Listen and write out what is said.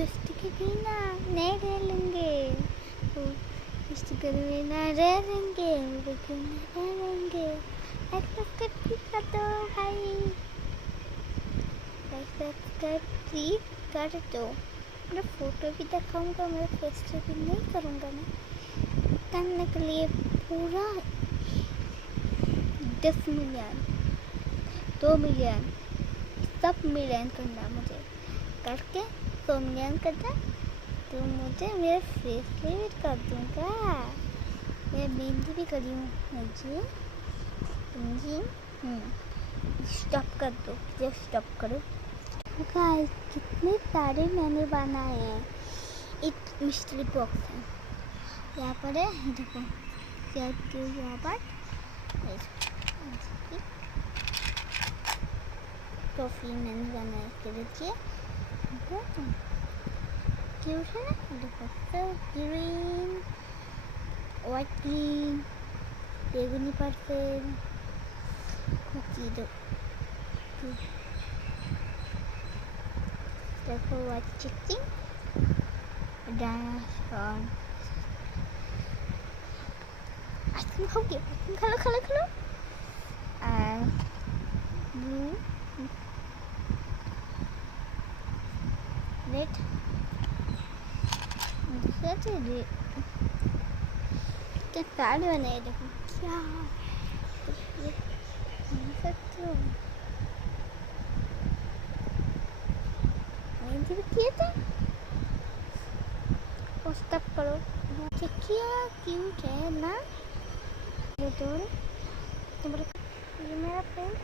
दोस्ती के बिना नहीं रह लेंगे, दोस्ती के बिना रह लेंगे, लेकिन रह लेंगे। लाइक सब्सक्राइब प्लीज कर दो भाई, लाइक सब्सक्राइब प्लीज कर दो। मैं फोटो भी दिखाऊंगा, मैं फेस भी नहीं करूँगा। मैं करने के लिए पूरा 10 मिलियन 2 मिलियन सब मिलियन करना मुझे, करके 100 मिलियन करना तो मुझे मेरे फेस पे भी कर दूँगा। मैं मेहंदी भी करी हूँ मुझे स्टॉप कर दो, जब स्टॉप करो। गाइस कितने सारे मैंने बनाए हैं। एक मिस्ट्री बॉक्स है यहाँ पर है, देखो यहाँ पर टॉफी मैंने बनाया के देखिए, क्यूट है ना, देखो तो ग्रीन व्हाइट ग्रीन बेगुनी पर्पल देखो व्हाइट चिकन डायनासोर। आइसक्रीम खाओगे? आइसक्रीम खा लो खा लो खा लो। ब्लू रेड क्या कार्ड बनाए, देखो क्या सकते हो। मेहंदी भी किए थे, स्टॉप करो। क्या क्यूट है ना ये दोनों। ये मेरा फ्रेंड